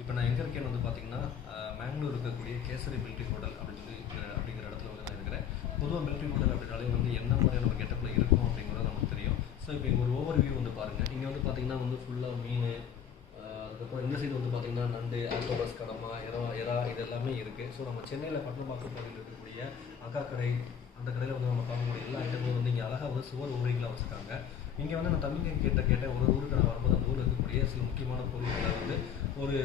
இப்போ நான் எங்கே இருக்கேன்னு வந்து பார்த்தீங்கன்னா மேங்களூர் இருக்கக்கூடிய கேசரி மிலிட்ரி ஹோட்டல் அப்படின்னு சொல்லி அப்படிங்கிற இடத்துல வந்து நான் இருக்கிறேன். பொதுவாக மிலிட்ரி ஹோட்டல் அப்படின்னாலே வந்து என்ன மாதிரியான நம்ம கெட்டப்பில் இருக்கும் அப்படிங்கிறது நமக்கு தெரியும். ஸோ இப்போ இங்கே ஒரு ஓவர் வியூ வந்து பாருங்கள் இங்கே வந்து பார்த்தீங்கன்னா வந்து ஃபுல்லாக மீன் அதுக்கப்புறம் இந்த சைடு வந்து பார்த்தீங்கன்னா நண்டு ஆக்டோபஸ் கடமா எறா எறா இது எல்லாமே இருக்குது ஸோ நம்ம சென்னையில் பட்டணப்பாக்கம் பகுதியில் இருக்கக்கூடிய அக்கா கடை அந்த கடையில் வந்து நம்ம பார்க்கக்கூடிய எல்லா ஐட்டமும் வந்து இங்கே அழகாக வந்து சுவர் ஓவியங்களாக வச்சுருக்காங்க. இங்கே வந்து நான் தமிழ் கிட்ட கேட்டேன். ஒரு ஊருக்கு நான் வரும்போது அந்த ஊரில் இருக்கக்கூடிய சில முக்கியமான பொருட்களை வந்து ஒரு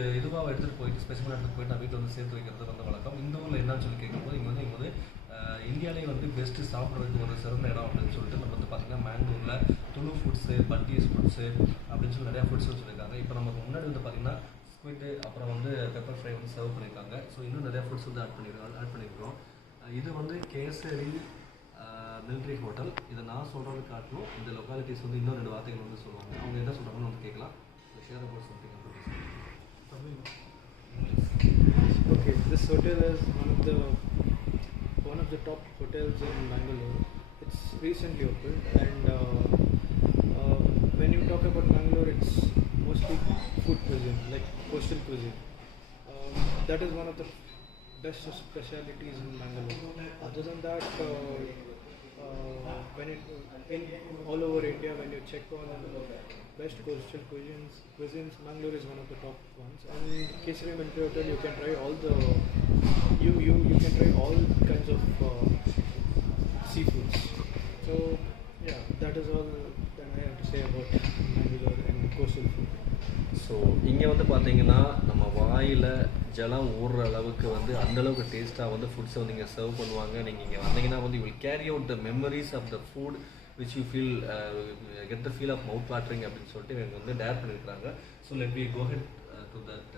இதுவாக எடுத்துகிட்டு போயிட்டு ஸ்பெஷல் எடுத்துகிட்டு போயிட்டு நான் வீட்டில் வந்து சேர்த்து வைக்கிறது வந்து வழக்கம். இந்த ஊரில் என்னன்னு சொல்லி கேட்கும்போது இங்கே வந்து இங்கே வந்து ஆஹ் இந்தியாவிலே வந்து பெஸ்ட்டு சாப்பிட்றதுக்கு ஒரு சிறந்த இடம் அப்படின்னு சொல்லிட்டு நம்ம வந்து பார்த்திங்கன்னா மேங்களூரில் துளு ஃபுட்ஸு பட்டீஸ் ஃபுட்ஸு அப்படின்னு சொல்லி நிறையா ஃபுட்ஸ் சொல்லியிருக்காங்க இப்போ நமக்கு முன்னாடி வந்து பார்த்திங்கன்னா ஸ்குவிட்டு அப்புறம் வந்து பெப்பர் ஃப்ரை வந்து சர்வ் பண்ணியிருக்காங்க ஸோ இன்னும் நிறையா ஃபுட்ஸ் வந்து ஆட் பண்ணியிருக்கோம் ஆட் பண்ணியிருக்கிறோம் இது வந்து கேசரி மிலிட்ரி ஹோட்டல் இதை நான் சொல்கிறது காட்டணும் இந்த லொக்காலிட்டிஸ் வந்து இன்னும் ரெண்டு வார்த்தைகள் வந்து சொல்லுவாங்க. அவங்க என்ன சொல்கிறாங்கன்னு வந்து கேட்கலாம். Share about something Okay, this hotel is one of the one of the top hotels in Bangalore. It's recently opened, and uh, uh, when you talk about Bangalore, it's mostly food cuisine, like coastal cuisine. Um, that is one of the best specialities in Bangalore. Other than that, uh, uh, when it in all over India, when you check on best coastal cuisines, cuisines, Mangalore is one of the top ones. And Kesari Military Hotel, you can try all the you you you can try all kinds of uh, seafoods. So yeah, that is all that I have to say about Mangalore and coastal food. So இங்கே வந்து பார்த்தீங்கன்னா நம்ம வாயில் ஜலம் ஊறுற அளவுக்கு வந்து அந்தளவுக்கு டேஸ்ட்டாக வந்து ஃபுட்ஸை வந்து இங்கே சர்வ் பண்ணுவாங்க நீங்கள் இங்கே வந்தீங்கன்னா வந்து you will carry out the memories of the food which you feel get the feel of mouth watering அப்படின்னு சொல்லிட்டு எனக்கு வந்து டேர் பண்ணியிருக்காங்க so let we go head to that